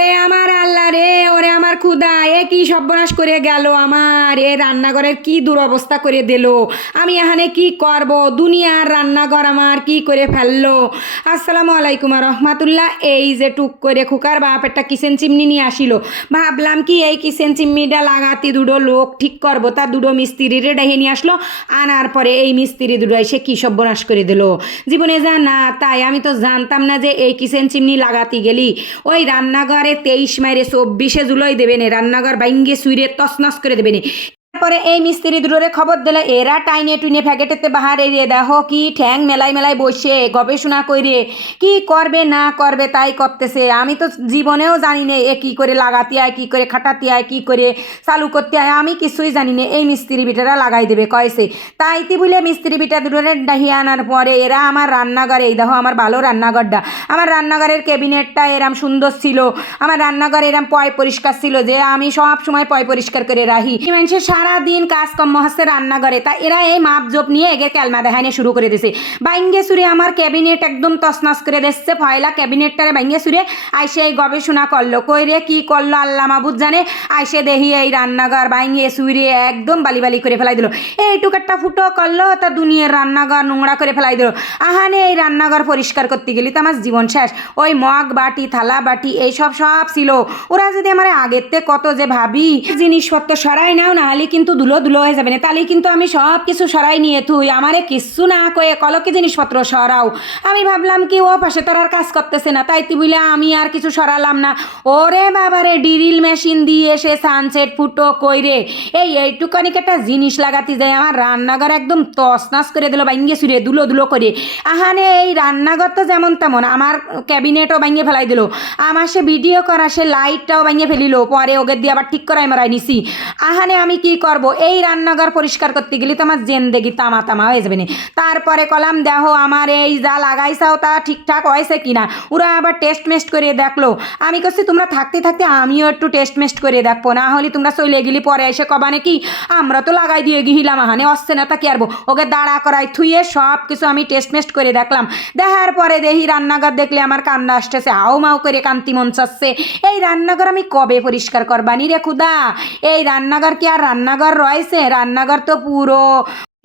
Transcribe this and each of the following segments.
ওরে আমার আল্লাহ রে। খুদা এ কি সর্বনাশ করে গেল আমার? এ রান্নাঘরের কি দুরবস্থা করে দিল? আমি এখানে কি করব? দুনিয়ার রান্নাঘর আমার কি করে ফেলল? আসসালামু আলাইকুম রহমাতুল্লাহ। এই যে টুক করে খুকার বাপ একটা কিচেন চিমনি নিয়ে আসিল। ভাবলাম কি এই কিচেন চিমনিটা লাগাতে দুটো লোক ঠিক করব। তা দুটো মিস্ত্রিরে ডেহে নিয়ে আসলো। আনার পরে এই মিস্ত্রি দুটো এসে কি সর্বনাশ করে দিল? জীবনে যা না তাই আমি তো জানতাম না যে এই কিচেন চিমনি লাগাতে গেলি। ওই রান্নাঘরে তেইশ মাইরে চব্বিশে জুলাই দেবে। না রান্নাঘর বাইঙ্গে সুইরে তসনস করে দেবে তারপরে এই মিস্ত্রি দুটোরে খবর দিলে, এরা টাইনে টুইনে ফ্যাকেটেতে বাহারে রে দেখো কি ঠ্যাং মেলাই মেলাই বসে, গবেষণা করে কি করবে না করবে তাই করতেছে। আমি তো জীবনেও জানি না, এ কী করে লাগাতে হয় কী করে খাটাতে হয় কী করে চালু করতে হয় আমি কিছুই জানি না, এই মিস্ত্রি বিটারা লাগাই দেবে কয়েছে তাইতে বলে মিস্ত্রি বিটা দুটোরে ডাহিয়ে আনার পরে, এরা আমার রান্নাঘরে, এই দেখো আমার ভালো রান্নাঘরটা, আমার রান্নাঘরের ক্যাবিনেটটা এরম সুন্দর ছিল, আমার রান্নাঘর এরম পয় পরিষ্কার ছিল যে আমি সব সময় পয় পরিষ্কার করে রাখি। মানুষের সারাদিন কাজকর্ম হচ্ছে রান্নাঘরে। তা এরা এই মাপ জোপ নিয়ে এগের ক্যালমা দেখাইনে শুরু করে দিছে। বাইঙ্গে সুরে আমার ক্যাবিনেট একদম তসনস করে দিচ্ছে। ফয়লা ক্যাবিনেটটারে বাইঙ্গে সুরে আইসে এই গবেষণা করল। কই রে, কী করল? আল্লাহ মাবুদ জানে। আইসে দেখি এই রান্নাঘর বাইঙ্গে সুরে একদম বালি বালি করে ফেলাই দিল। এইটুক একটা ফুটো করল, তা দুনিয়ার রান্নাঘর নোংরা করে ফেলাই দিল। আহানে এই রান্নাঘর পরিষ্কার করতে গেলি তো আমার জীবন শেষ। ওই মগ বাটি, থালা বাটি, এইসব সব ছিল। ওরা যদি আমার আগের কত যে ভাবি, জিনিসপত্র সরাই নাও না কিন্তু ধুলো ধুলো হয়ে যাবে না। তাহলে কিন্তু আমি সব কিছু সরাই নিয়ে তুই আমারে কিচ্ছু না কয়ে কলকে জিনিসপত্র সরাও। আমি ভাবলাম কি, ও পাশে তার আর কাজ করতেছে না। তাই তুই বলে আমি আর কিছু সরালাম না। ওরে বাবারে, ডিরিল মেশিন দিয়ে এসে সানসেট ফুটো কইরে। এই এইটুকানিক একটা জিনিস লাগাতে যায় আমার রান্নাঘর একদম তসনাস করে দিল বাইঙ্গে সুরে দুলো দুলো করে। আহানে, এই রান্নাঘর তো যেমন তেমন। আমার ক্যাবিনেটও ভাঙিয়ে ফেলাই দিল। আমার সে ভিডিও করা সে লাইটটাও ভাঙিয়ে ফেলিল। পরে ওকে দিয়ে আবার ঠিক করাই মারাই নিছি। আহানে, আমি কি করব, এই রান্নাঘর পরিষ্কার করতে গেলে তো আমার জেন তামা তামা হয়ে যাবে তারপরে কলাম দেখো আমার এই যা লাগাইছাও তা ঠিকঠাক হয়েছে কিনা? ওরা আবার টেস্ট মেস্ট করে দেখল। আমি করছি তোমরা থাকতে থাকতে আমিও একটু টেস্ট মেস্ট করে দেখব। না হলে তোমরা চলে গেলি পরে এসে কবানে কি আমরা তো লাগাই দিয়ে গিহিলাম, আহানে অসছে না তা কি আরবো ওকে দাঁড়া করাই থুয়ে সব কিছু আমি টেস্ট মেস্ট করে দেখলাম। দেখার পরে দেখি রান্নাঘর দেখলে আমার কান্না আসতেছে আও মাও করে কান্তি মন চাচ্ছে। এই রান্নাঘর আমি কবে পরিষ্কার করবানি রে খুদা? এই রান্নাঘর কি আর রান্নাঘর রয়েছে রান্নাঘর তো পুরো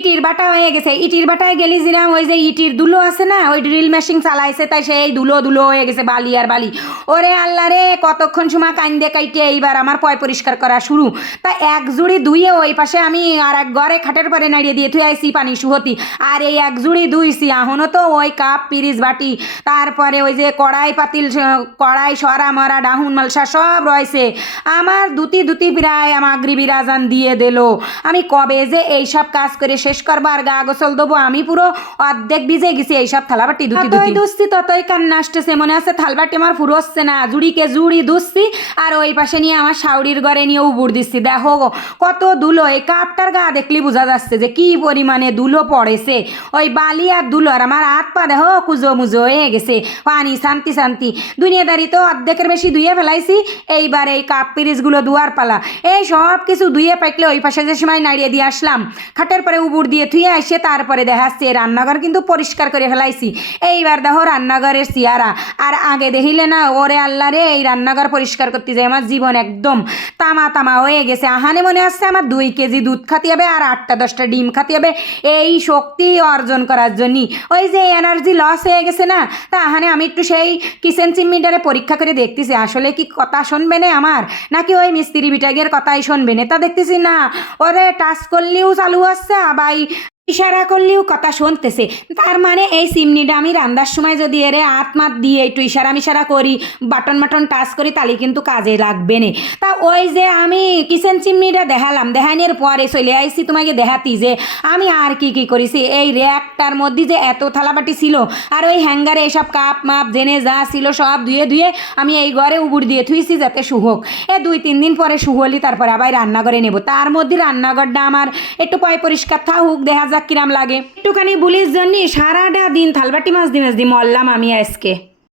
ইটির বাটা হয়ে গেছে। ইটির বাটায় গেলি জিরাম ওই যে ইটির দুলো আছে না, ওই ড্রিল মেশিন চালাইছে, তাই সেই দুলো দুলো হয়ে গেছে বালি আর বালি। ওরে আল্লাহ রে, কতক্ষণ সময় কান্দে কাইটে এইবার আমার পয় পরিষ্কার করা শুরু। তা এক জুড়ি ধুয়ে ওই পাশে আমি আর এক ঘরে খাটের পরে নাড়িয়ে দিয়ে থুই আইসি পানি সুহতি। আর এই এক জুড়ি ধুইছি এখনও তো ওই কাপ পিরিজ বাটি, তারপরে ওই যে কড়াই পাতিল, কড়াই, সরা, মরা, ডাহুন, মালসা সব রয়েছে। আমার দুতি দুতি প্রায় আমাগরি বিরাজান দিয়ে দিল। আমি কবে যে এইসব কাজ করে শেষ করব আর গা গোসল দেবো আমি পুরো। অর্ধেক ভিজে গেছি এইসব থালাবাটি ধুতি ধুতি দুসছি ততই কান্না আসতেছে। মনে আছে থালবাটি আমার পুরো হচ্ছে না। জুড়িকে জুড়ি দুসছি আর ওই পাশে নিয়ে আমার শাউরির ঘরে নিয়ে উবুর দিচ্ছি দেখো কত ধুলো। এই কাপটার গা দেখলি বোঝা যাচ্ছে যে কি পরিমাণে ধুলো পড়েছে। ওই বালি আর ধুলো আর আমার হাত পা দেখো কুজো মুজো হয়ে গেছে। পানি শান্তি শান্তি। দুনিয়াদারি তো অর্ধেকের বেশি ধুয়ে ফেলাইছি। এইবার এই কাপ পিরিজগুলো ধোয়ার পালা। এই সব কিছু ধুয়ে পাইকলে ওই পাশে যে সময় নাড়িয়ে দিয়ে আসলাম খাটের পরে উবুর দিয়ে থুয়ে আসে তারপরে দেখাচ্ছে রান্নাঘর কিন্তু পরিষ্কার করে ফেলাইছি। এইবার দেখো রান্নাঘরের চেয়ারা আর আগে দেখিলে না, ওরে আল্লাহ রে, এই রান্নাঘর পরিষ্কার করতে যাই আমার জীবন একদম তামা তামা হয়ে গেছে। আহানে মনে আসছে আমার দুই কেজি দুধ খাতে হবে আর আটটা দশটা ডিম খাতে হবে। এই শক্তি অর্জন করার জন্য ওই যে এনার্জি লস হয়ে গেছে না, তা আহানে আমি একটু সেই কিচেন চিমনিটারে পরীক্ষা করে দেখতেছি। আসলে কি কথা শুনবে না আমার? নাকি ওই মিস্ত্রি বিটাগের কথাই শুনবে না? তা দেখতেছি না। ওরে টাচ করলেও চালু হচ্ছে, আবার vai ইশারা করলেও কথা শুনতেছে। তার মানে এই সিমনিটা আমি রান্নার সময় যদি এরে হাত মাত দিয়ে একটু ইশারা মিশারা করি, বাটন মাটন টাচ করি, তাহলে কিন্তু কাজে লাগবে না। তা ওই যে আমি কিচেন চিমনিটা দেখালাম দেখানোর পরে চলে আইসি তোমাকে দেখাতি যে আমি আর কি কি করেছি। এই র্যাকটার মধ্যে যে এত থালাবাটি ছিল, আর ওই হ্যাঙ্গারে এসব কাপ মাপ, জেনে যা ছিল সব ধুয়ে ধুয়ে আমি এই ঘরে উবুর দিয়ে থুইছি যাতে শুহোক এ দুই তিন দিন পরে শুহলি তারপরে আবার রান্নাঘরে নেব। তার মধ্যে রান্নাঘরটা আমার একটু পয় পরিষ্কার থাকুক, দেখা যাক কিরাম লাগে। একটুখানি বুলির জন্য সারাটা দিন থালবাটি মাছ দি মাছ দি মরলাম আমি আজকে।